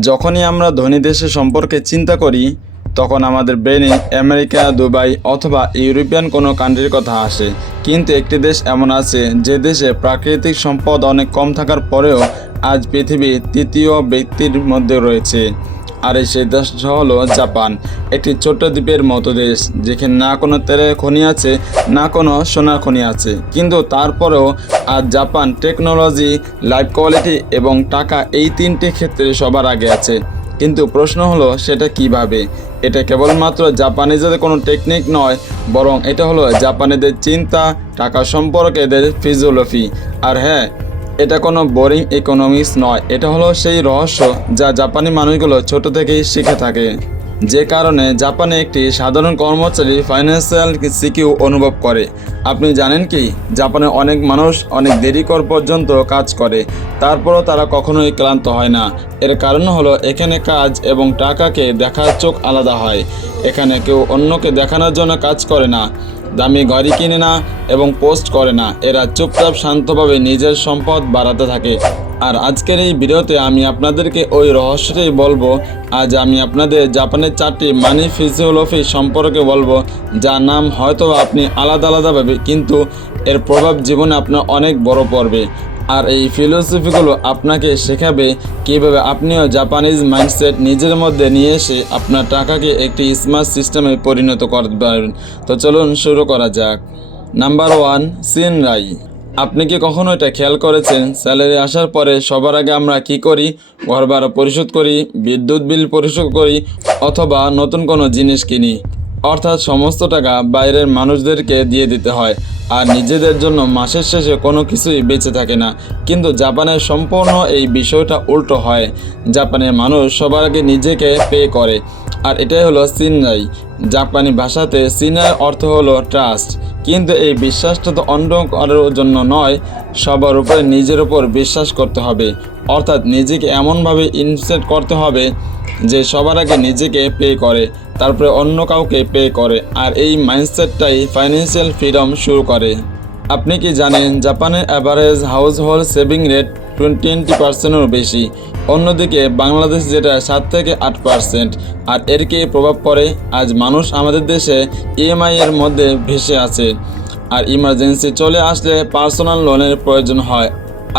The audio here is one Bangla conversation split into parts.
যখনই আমরা ধনী দেশের সম্পর্কে চিন্তা করি, তখন আমাদের ব্রেনে আমেরিকা, দুবাই অথবা ইউরোপিয়ান কোনো কান্ট্রির কথা আসে। কিন্তু একটি দেশ এমন আছে, যে দেশে প্রাকৃতিক সম্পদ অনেক কম থাকার পরেও আজ পৃথিবীর তৃতীয় ব্যক্তির মধ্যে রয়েছে। আর এই সেই দেশটা হলো জাপান। একটি ছোট্ট দ্বীপের মতো দেশ, যেখানে না কোনো তেলের খনি আছে, না কোনো সোনার খনি আছে। কিন্তু তারপরেও আজ জাপান টেকনোলজি, লাইফ কোয়ালিটি এবং টাকা এই তিনটি ক্ষেত্রে সবার আগে আছে। কিন্তু প্রশ্ন হলো, সেটা কীভাবে? এটা কেবলমাত্র জাপানিজদের কোনো টেকনিক নয়, বরং এটা হলো জাপানিদের চিন্তা, টাকা সম্পর্কে এদের ফিজিওলফি। আর হ্যাঁ এটা কোনো বোরিং ইকোনমিক্স নয়। এটা হলো সেই রহস্য যা জাপানি মানুষগুলো ছোট থেকেই শিখে থাকে। যে কারণে জাপানে একটি সাধারণ কর্মচারী ফাইন্যান্সিয়াল সিকিউ অনুভব করে। আপনি জানেন কি? জাপানে অনেক মানুষ অনেক দেরি কর পর্যন্ত কাজ করে। তারপরও তারা কখনোই ক্লান্ত হয় না। এর কারণ হলো এখানে কাজ এবং টাকাকে দেখার চোখ আলাদা হয়। এখানে কেউ অন্যকে দেখানোর জন্য কাজ করে না। দামি গাড়ি কিনে না এবং পোস্ট করে না। এরা চুপচাপ শান্তভাবে নিজের সম্পদ বাড়াতে থাকে। আর আজকের এই ভিডিওতে আমি আপনাদেরকে ওই রহস্যটাই বলব। আজ আমি আপনাদের জাপানের চারটি মানি ফিজিওলফি সম্পর্কে বলব, যার নাম হয়তো আপনি আলাদা আলাদাভাবে কিন্তু এর প্রভাব জীবনে আপনার অনেক বড় পড়বে। আর এই ফিলোসফিগুলো আপনাকে শেখাবে কীভাবে আপনিও জাপানিজ মাইন্ডসেট নিজের মধ্যে নিয়ে এসে আপনার টাকাকে একটি স্মার্ট সিস্টেমে পরিণত করতে পারবেন তো চলুন শুরু করা যাক। নাম্বার ওয়ান সিন রাই আপনি কি কখনো এটা খেয়াল করেছেন? স্যালারি আসার পরে সবার আগে আমরা কি করি? ঘর ভাড়া পরিশোধ করি, বিদ্যুৎ বিল পরিশোধ করি, অথবা নতুন কোনো জিনিস কিনি। অর্থাৎ সমস্ত টাকা বাইরের মানুষদেরকে দিয়ে দিতে হয়। আর নিজেদের জন্য মাসের শেষে কোনো কিছুই বেঁচে থাকে না। কিন্তু জাপানের সম্পূর্ণ এই বিষয়টা উল্টো হয়। জাপানের মানুষ সবার আগে নিজেকে পে করে। আর এটাই হলো সিনরাই। জাপানি ভাষাতে সিনার অর্থ হলো ট্রাস্ট। কিন্তু এই বিশ্বাসটা তো অন্য কারোর জন্য নয়, সবার উপরে নিজের উপর বিশ্বাস করতে হবে। অর্থাৎ নিজেকে এমনভাবে ইনসেট করতে হবে যে সবার আগে নিজেকে পে করে, তারপরে অন্য কাউকে পে করে, আর এই মাইন্ডসেটটাই ফাইন্যান্সিয়াল ফ্রিডম শুরু করে। আপনি কি জানেন, জাপানের average household saving rate twenty পার্সেন্টেরও বেশি। অন্যদিকে বাংলাদেশ যেটা সাত থেকে আট পার্সেন্ট আর এর কি প্রভাব পড়ে? আজ মানুষ আমাদের দেশে ইএমআই এর মধ্যে ভেসে আছে। আর ইমার্জেন্সি চলে আসলে পার্সোনাল লোনের প্রয়োজন হয়।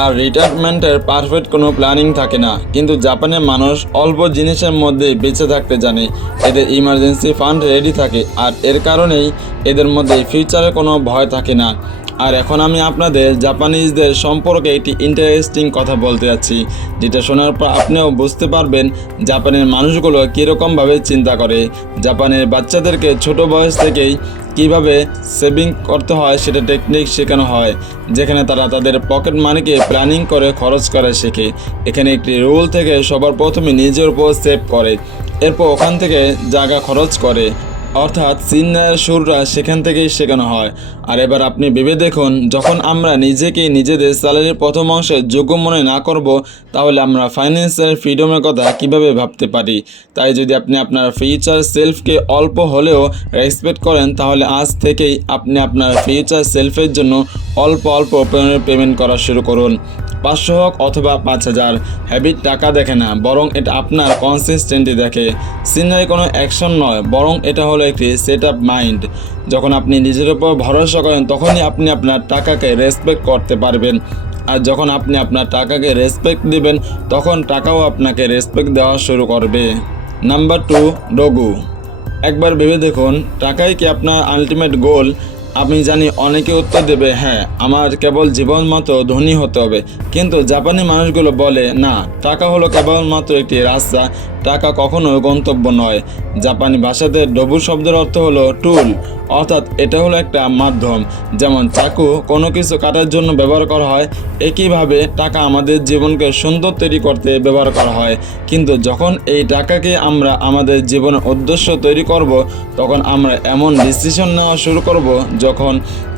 আর রিটায়ারমেন্টের পারফেক্ট কোনো প্ল্যানিং থাকে না। কিন্তু জাপানের মানুষ অল্প জিনিসের মধ্যে বেঁচে থাকতে জানে। এদের ইমার্জেন্সি ফান্ড রেডি থাকে আর এর কারণেই এদের মধ্যে ফিউচারে কোনো ভয় থাকে না। আর এখন আমি আপনাদের জাপানিজদের সম্পর্কে একটি ইন্টারেস্টিং কথা বলতে যাচ্ছি। যেটা শোনার পর আপনিও বুঝতে পারবেন জাপানের মানুষগুলো কীরকমভাবে চিন্তা করে। জাপানের বাচ্চাদেরকে ছোট বয়স থেকেই কীভাবে সেভিং করতে হয় সেটা টেকনিক শেখানো হয়, যেখানে তারা তাদের পকেট মানিকে প্ল্যানিং করে খরচ করা শেখে। এখানে একটি রুল থেকে সবার প্রথমে নিজের উপর সেভ করে, এরপর ওখান থেকে জায়গা খরচ করে। অর্থাৎ সিনিয়র সুররা সেখান থেকেই শেখানো হয়। আর এবার আপনি ভেবে দেখুন, যখন আমরা নিজেকেই নিজেদের স্যালারির প্রথম অংশে যোগ্য মনে না করব, তাহলে আমরা ফাইন্যান্সিয়াল ফ্রিডমের কথা কীভাবে ভাবতে পারি? তাই যদি আপনি আপনার ফিউচার সেলফকে অল্প হলেও রেসপেক্ট করেন, তাহলে আজ থেকেই আপনি আপনার ফিউচার সেলফের জন্য অল্প অল্প পেমেন্ট করা শুরু করুন। পাঁচশো হোক অথবা পাঁচ হাজার হ্যাবিট টাকা দেখে না, বরং এটা আপনার কনসিস্টেন্টি দেখে। সিনারি কোনো অ্যাকশন নয়, বরং এটা হলো একটি সেট আপ মাইন্ড যখন আপনি নিজের উপর ভরসা করেন, তখনই আপনি আপনার টাকাকে রেসপেক্ট করতে পারবেন। আর যখন আপনি আপনার টাকাকে রেসপেক্ট দিবেন, তখন টাকাও আপনাকে রেসপেক্ট দেওয়া শুরু করবে। নাম্বার টু ডগু একবার ভেবে দেখুন, টাকাই কি আপনার আলটিমেট গোল আমি জানি অনেকে উত্তর দেবে হ্যাঁ আমার কেবল জীবন মতো ধনী হতে হবে। কিন্তু জাপানি মানুষগুলো বলে, না, টাকা হলো কেবলমাত্র একটি রাস্তা, টাকা কখনো গন্তব্য নয়। জাপানি ভাষাতে ডবু শব্দের অর্থ হলো টুল, অর্থাৎ এটা হলো একটা মাধ্যম। যেমন চাকু, কোনো কিছু কাটার জন্য ব্যবহার করা হয়, একইভাবে টাকা আমাদের জীবনকে সুন্দর তৈরি করতে ব্যবহার করা হয়। কিন্তু যখন এই টাকাকে আমরা আমাদের জীবনের উদ্দেশ্য তৈরি করব, তখন আমরা এমন ডিসিশন নেওয়া শুরু করব যখন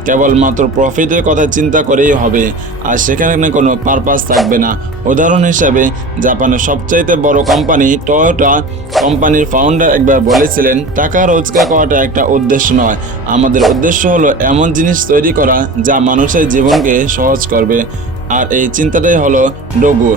কেবলমাত্র প্রফিটের কথা চিন্তা করেই হবে, আর সেখানে কোনো পারপাস থাকবে না। উদাহরণ হিসাবে, জাপানের সবচাইতে বড় কোম্পানি টয়োটা কোম্পানির ফাউন্ডার একবার বলেছিলেন, টাকা রোজগার করাটা একটা উদ্দেশ্য নয়। আমাদের উদ্দেশ্য হলো এমন জিনিস তৈরি করা যা মানুষের জীবনকে সহজ করবে। আর এই চিন্তাটাই হলো ডগু।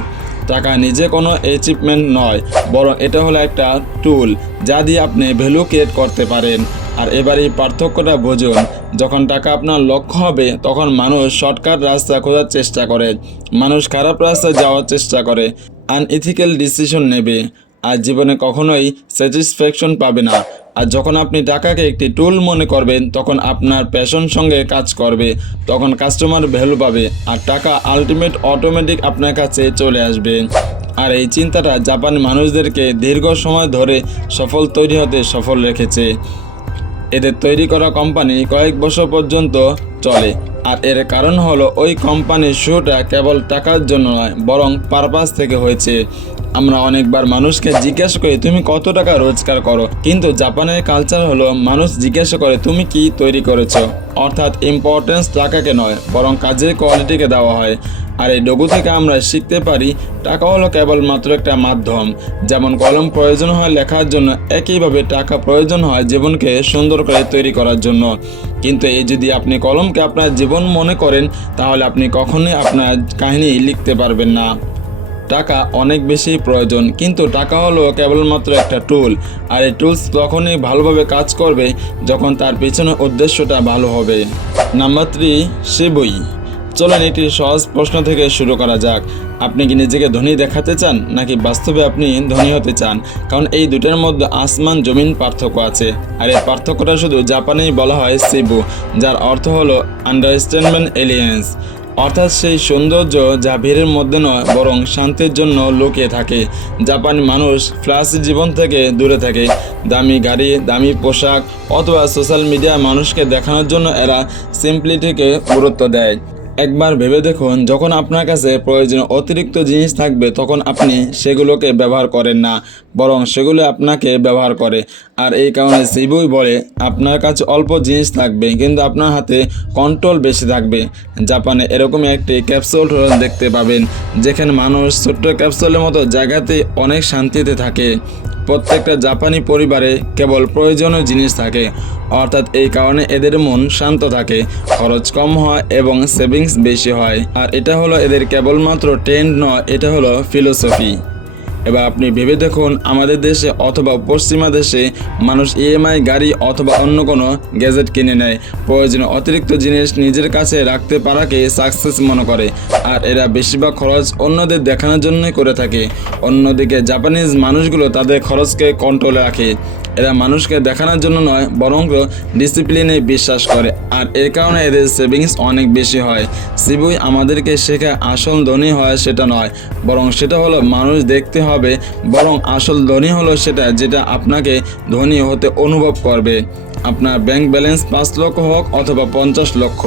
টাকা নিজে কোনো অ্যাচিভমেন্ট নয়, বরং এটা হলো একটা টুল যা দিয়ে আপনি ভ্যালু ক্রিয়েট করতে পারেন। আর এবার এই পার্থক্যটা বুঝুন। যখন টাকা আপনার লক্ষ্য হবে, তখন মানুষ শর্টকাট রাস্তা খোঁজার চেষ্টা করে, মানুষ খারাপ রাস্তায় যাওয়ার চেষ্টা করে আনইথিক্যাল ডিসিশন নেবে। আর জীবনে কখনোই স্যাটিসফ্যাকশন পাবে না। আর যখন আপনি টাকাকে একটি টুল মনে করবেন, তখন আপনার প্যাশন সঙ্গে কাজ করবে, তখন কাস্টমার ভ্যালু পাবে, আর টাকা আলটিমেট অটোমেটিক আপনার কাছে চলে আসবে। আর এই চিন্তাটা জাপানি মানুষদেরকে দীর্ঘ সময় ধরে সফল তৈরি হতে সফল রেখেছে। এদের তৈরি করা কোম্পানি কয়েক বছর পর্যন্ত চলে। আর এর কারণ হলো ওই কোম্পানির শুরুটা কেবল টাকার জন্য নয়, বরং পারপাস থেকে হয়েছে। আমরা অনেকবার মানুষকে জিজ্ঞেস করি, তুমি কত টাকা রোজগার করো? কিন্তু জাপানের কালচার হলো, মানুষ জিজ্ঞেস করে, তুমি কি তৈরি করেছ? অর্থাৎ ইম্পর্টেন্স টাকাকে নয়, বরং কাজের কোয়ালিটিকে দেওয়া হয়। আর এই ডগু থেকে আমরা শিখতে পারি, টাকা হলো কেবলমাত্র একটা মাধ্যম। যেমন কলম প্রয়োজন হয় লেখার জন্য, একইভাবে টাকা প্রয়োজন হয় জীবনকে সুন্দর করে তৈরি করার জন্য। কিন্তু এই যদি আপনি কলমকে আপনার জীবন মনে করেন, তাহলে আপনি কখনোই আপনার কাহিনী লিখতে পারবেন না। টাকা অনেক বেশি প্রয়োজন, কিন্তু টাকা হলো কেবলমাত্র একটা টুল আর এই টুলস তখনই ভালোভাবে কাজ করবে যখন তার পেছনে উদ্দেশ্যটা ভালো হবে। নাম্বার থ্রি সেবই। চলেন একটি সহজ প্রশ্ন থেকে শুরু করা যাক। আপনি কি নিজেকে ধনী দেখাতে চান, নাকি বাস্তবে আপনি ধনী হতে চান? কারণ এই দুটোর মধ্যে আসমান, জমিন পার্থক্য আছে। আর এই পার্থক্যটা শুধু জাপানেই বলা হয় সেবু যার অর্থ হলো আন্ডারস্ট্যান্ডমেন্ট এলিয়েন্স অর্থাৎ সেই সৌন্দর্য যা ভিড়ের মধ্যে নয়, বরং শান্তির জন্য লুকিয়ে থাকে। জাপানি মানুষ ফ্ল্যাশ জীবন থেকে দূরে থাকে। দামি গাড়ি, দামি পোশাক, অথবা সোশ্যাল মিডিয়ায় মানুষকে দেখানোর জন্য এরা সিম্পলিটিকে গুরুত্ব দেয়। একবার ভেবে দেখুন, যখন আপনার কাছে প্রয়োজনীয় অতিরিক্ত জিনিস থাকবে, তখন আপনি সেগুলোকে ব্যবহার করেন না, বরং সেগুলো আপনাকে ব্যবহার করে। আর এই কারণে শিবুই বলে, আপনার কাছে অল্প জিনিস থাকবে, কিন্তু আপনার হাতে কন্ট্রোল বেশি থাকবে। জাপানে এরকমই একটি ক্যাপসুল দেখতে পাবেন, যেখানে মানুষ ছোট্ট ক্যাপসুলের মতো জায়গাতে অনেক শান্তিতে থাকে। প্রত্যেকটা জাপানি পরিবারে কেবল প্রয়োজনীয় জিনিস থাকে। অর্থাৎ এই কারণে এদের মন শান্ত থাকে, খরচ কম হয় এবং সেভিংস বেশি হয়। আর এটা হলো এদের কেবলমাত্র ট্রেন্ড নয়, এটা হলো ফিলোসফি। এবার আপনি ভেবে দেখুন, আমাদের দেশে অথবা পশ্চিমা দেশে মানুষ ইএমআই গাড়ি অথবা অন্য কোনো গ্যাজেট কিনে নেয়। প্রয়োজনে অতিরিক্ত জিনিস নিজের কাছে রাখতে পারাকে সাকসেস মনে করে। আর এরা বেশিরভাগ খরচ অন্যদের দেখানোর জন্যই করে থাকে। অন্যদিকে জাপানিজ মানুষগুলো তাদের খরচকে কন্ট্রোলে রাখে। এরা মানুষকে দেখানোর জন্য নয়, বরং ডিসিপ্লিনে বিশ্বাস করে। আর এর কারণে এদের সেভিংস অনেক বেশি হয়। সিবুই আমাদেরকে শেখা আসল ধনী হয় সেটা নয়, বরং সেটা হলো মানুষ দেখতে হবে, বরং আসল ধনী হলো সেটা যেটা আপনাকে ধনী হতে অনুভব করবে। আপনার ব্যাংক ব্যালেন্স পাঁচ লক্ষ হোক অথবা পঞ্চাশ লক্ষ।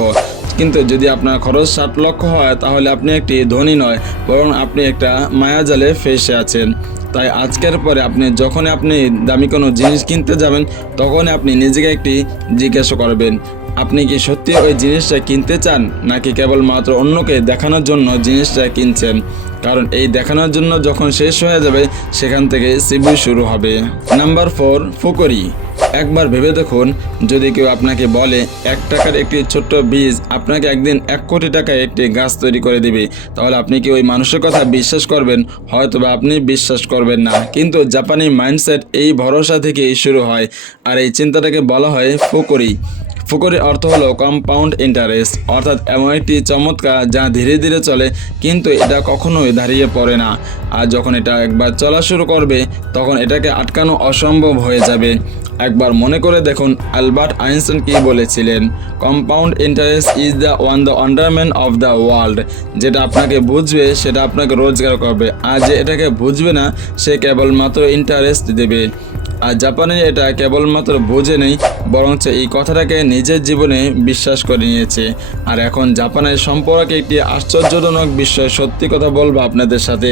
কিন্তু যদি আপনার খরচ ষাট লক্ষ হয়, তাহলে আপনি একটি ধনী নয়, বরং আপনি একটা মায়াজালে ফেসে আছেন। তাই আজকের পরে আপনি যখনই আপনি দামি কোনো জিনিস কিনতে যাবেন, তখনই আপনি নিজেকে একটি জিজ্ঞাসা করবেন আপনি কি সত্যি ওই জিনিসটা কিনতে চান, নাকি কেবলমাত্র অন্যকে দেখানোর জন্য জিনিসটা কিনছেন? কারণ এই দেখানোর জন্য যখন শেষ হয়ে যাবে, সেখান থেকে সিবুই শুরু হবে। নাম্বার ফোর, ফুকরি। একবার ভেবে দেখুন, যদি কেউ আপনাকে বলে, এক টাকার একটি ছোট্ট বীজ আপনাকে একদিন এক কোটি টাকায় একটি গাছ তৈরি করে দিবে, তাহলে আপনি কি ওই মানুষের কথা বিশ্বাস করবেন? হয়তো বা আপনি বিশ্বাস করবেন না। কিন্তু জাপানি মাইন্ডসেট এই ভরসা থেকেই শুরু হয়। আর এই চিন্তাটাকে বলা হয় ফুকরি। ফুকরির অর্থ হলো কম্পাউন্ড ইন্টারেস্ট অর্থাৎ এমন একটি চমৎকার যা ধীরে ধীরে চলে, কিন্তু এটা কখনোই দাঁড়িয়ে পড়ে না। আর যখন এটা একবার চলা শুরু করবে, তখন এটাকে আটকানো অসম্ভব হয়ে যাবে। একবার মনে করে দেখুন অ্যালবার্ট আইনস্টাইন কি বলেছিলেন compound interest is the one the underman of the world যেটা আপনাকে বুঝবে, সেটা আপনাকে রোজগার করবে। আর যে এটাকে বুঝবে না, সে কেবলমাত্র ইন্টারেস্ট দেবে। আর জাপানে এটা কেবলমাত্র বোঝে নেই বরঞ্চ এই কথাটাকে নিজের জীবনে বিশ্বাস করে নিয়েছে। আর এখন জাপানের সম্পর্কে একটি আশ্চর্যজনক বিষয় সত্যি কথা বলব আপনাদের সাথে।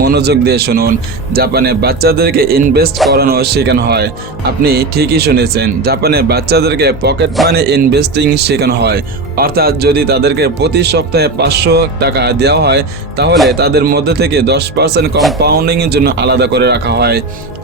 মনোযোগ দিয়ে শুনুন। জাপানে বাচ্চাদেরকে ইনভেস্ট করানো শেখানো হয়। আপনি ঠিকই শুনেছেন জাপানে বাচ্চাদেরকে পকেট মানি ইনভেস্টিং শেখানো হয়। অর্থাৎ যদি তাদেরকে প্রতি সপ্তাহে পাঁচশো টাকা দেওয়া হয়, তাহলে তাদের মধ্যে থেকে দশ পার্সেন্ট কম্পাউন্ডিংয়ের জন্য আলাদা করে রাখা হয়।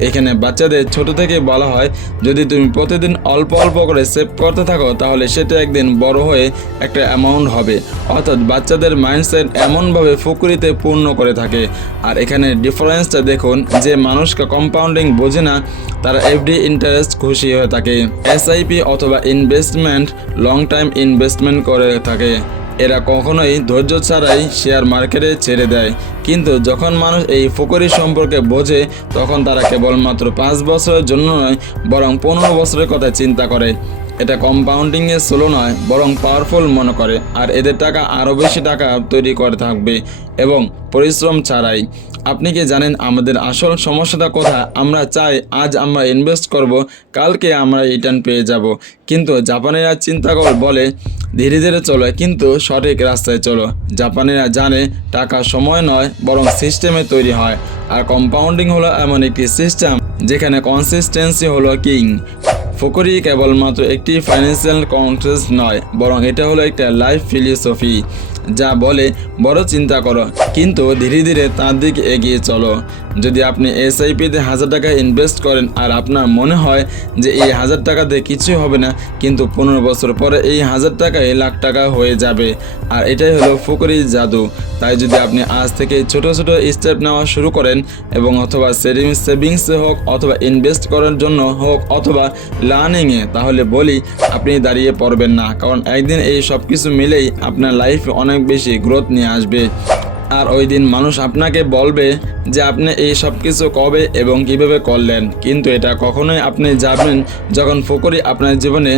এখানে বাচ্চাদের ছোট থেকে বলা হয়, যদি তুমি প্রতিদিন অল্প অল্প করে সেভ করতে থাকো, তাহলে সেটা একদিন বড় হয়ে একটা অ্যামাউন্ট হবে। অর্থাৎ বাচ্চাদের মাইন্ডসেট এমনভাবে ফুকুরিতে পূর্ণ করে থাকে। আর এখানে ডিফারেন্সটা দেখুন, যে মানুষকে কম্পাউন্ডিং বোঝে না, তারা এফডি ইন্টারেস্ট খুশি হয়ে থাকে। এসআইপি অথবা ইনভেস্টমেন্ট লং টাইম ইনভেস্টমেন্ট করে থাকে। এরা কখনোই ধৈর্য ছাড়াই শেয়ার মার্কেটে ছেড়ে দেয়। কিন্তু যখন মানুষ এই ফুকরি সম্পর্কে বোঝে, তখন তারা কেবলমাত্র পাঁচ বছরের জন্য নয়, বরং পনেরো বছরের কথা চিন্তা করে। এটা কম্পাউন্ডিংয়ে স্লো নয়, বরং পাওয়ারফুল মনে করে, আর এদের টাকা আরও বেশি টাকা তৈরি করে থাকবে এবং পরিশ্রম ছাড়াই। আপনি কি জানেন আমাদের আসল সমস্যাটা কোথায়? আমরা চাই আজ আমরা ইনভেস্ট করব, কালকে আমরা রিটার্ন পেয়ে যাব। কিন্তু জাপানিরা চিন্তা করে, বলে ধীরে ধীরে চলো, কিন্তু সঠিক রাস্তায় চলো। জাপানিরা জানে টাকা সময় নয়, বরং সিস্টেমে তৈরি হয়। আর কম্পাউন্ডিং হলো এমন একটি সিস্টেম যেখানে কনসিস্টেন্সি হলো কিং ফুকরি কেবলমাত্র একটি ফাইন্যান্সিয়াল কন্ট্রেস্ট নয় বরং এটা হলো একটা লাইফ ফিলোসফি যা বলে বড় চিন্তা করো। কিন্তু ধীরে ধীরে তার দিকে এগিয়ে চলো। যদি আপনি এস এসআইপিতে হাজার টাকা ইনভেস্ট করেন আর আপনার মনে হয় যে এই হাজার টাকাতে কিছুই হবে না, কিন্তু পনেরো বছর পরে এই হাজার টাকায় লাখ টাকা হয়ে যাবে। আর এটাই হলো ফুকরি জাদু। তাই যদি আপনি আজ থেকে ছোট ছোট স্টেপ নেওয়া শুরু করেন এবং অথবা সেভিংস সেভিংসে হোক অথবা ইনভেস্ট করার জন্য হোক অথবা লার্নিংয়ে তাহলে বলি আপনি দাঁড়িয়ে পড়বেন না। কারণ একদিন এই সব কিছু মিলেই আপনার লাইফে অনেক বেশি গ্রোথ নিয়ে আসবে। আর ওই দিন মানুষ আপনাকে বলবে যে আপনি এই সব কিছু কবে এবং কীভাবে করলেন। কিন্তু এটা কখনোই আপনি যাবেন যখন ফুকরি আপনার জীবনে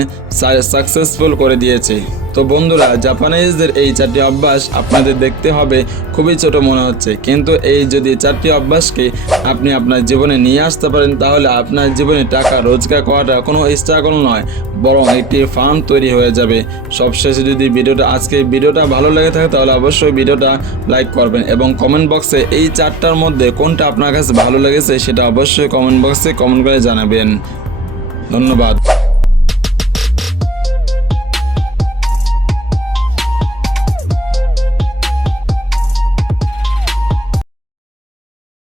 সাকসেসফুল করে দিয়েছে। তো বন্ধুরা জাপানিজদের এই চারটি অভ্যাস আপনাদের দেখতে হবে, খুবই ছোট মনে হচ্ছে। কিন্তু এই যদি চারটি অভ্যাসকে আপনি আপনার জীবনে নিয়ে আসতে পারেন, তাহলে আপনার জীবনে টাকা রোজগার করাটা কোনো স্ট্রাগল নয়, বরং একটি ফার্ম তৈরি হয়ে যাবে। সবশেষে যদি ভিডিওটা আজকে ভিডিওটা ভালো লেগে থাকে, তাহলে অবশ্যই ভিডিওটা লাইক করবেন এবং কমেন্ট বক্সে এই চারটার মধ্যে কোনটা আপনার কাছে ভালো লেগেছে সেটা অবশ্যই কমেন্ট বক্সে কমেন্ট করে জানাবেন। ধন্যবাদ।